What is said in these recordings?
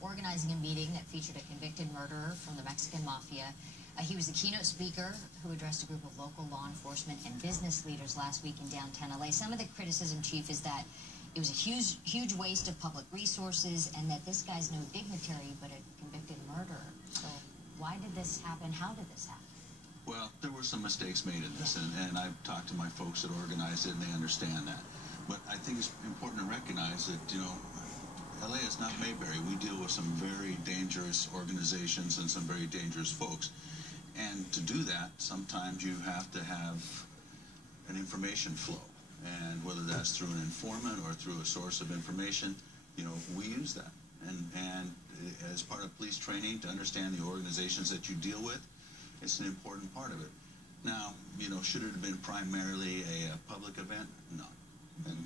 organizing a meeting that featured a convicted murderer from the Mexican Mafia. He was the keynote speaker who addressed a group of local law enforcement and business leaders last week in downtown LA. Some of the criticism, Chief, is that it was a huge waste of public resources and that this guy's no dignitary but a convicted murderer. So why did this happen? How did this happen? Well, there were some mistakes made in this, and I've talked to my folks that organized it, and they understand that. But I think it's important to recognize that, you know, LA is not Mayberry. We deal with some very dangerous organizations and some very dangerous folks. And to do that, sometimes you have to have an information flow. And whether that's through an informant or through a source of information, you know, we use that. And as part of police training, to understand the organizations that you deal with, it's an important part of it. Now, you know, should it have been primarily a public event? No.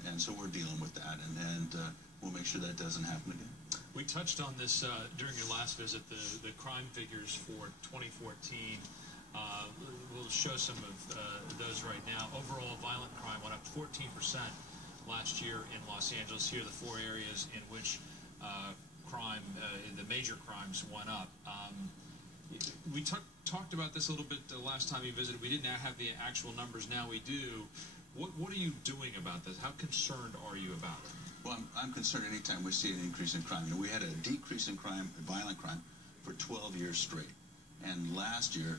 And so we're dealing with that, and we'll make sure that doesn't happen again. We touched on this during your last visit, the crime figures for 2014. We'll show some of those right now. Overall, violent crime went up 14% last year in Los Angeles. Here are the four areas in which crime, the major crimes, went up. We talked about this a little bit the last time you visited. We didn't have the actual numbers. Now we do. What are you doing about this? How concerned are you about it? Well, I'm concerned anytime we see an increase in crime. You know, we had a decrease in crime, violent crime, for 12 years straight. And last year,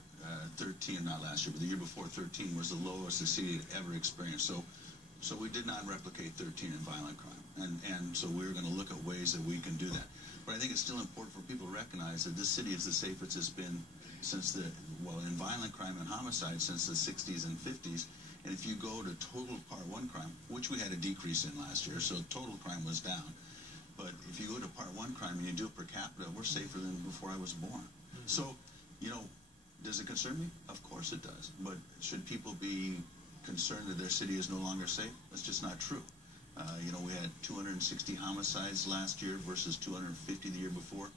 not last year, but the year before, 13 was the lowest the city had ever experienced. So we did not replicate 13 in violent crime. And so we're going to look at ways that we can do that. But I think it's still important for people to recognize that this city is the safest it's been since in violent crime and homicide since the 60s and 50s. And if you go to total Part 1 crime, which we had a decrease in last year, so total crime was down. But if you go to Part 1 crime and you do it per capita, we're safer than before I was born. So, you know, does it concern me? Of course it does. But should people be concerned that their city is no longer safe? That's just not true. You know, we had 260 homicides last year versus 250 the year before.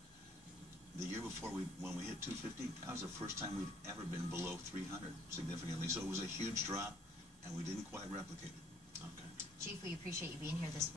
The year before, when we hit 250, that was the first time we'd ever been below 300 significantly. So it was a huge drop, and we didn't quite replicate it. Okay. Chief, we appreciate you being here this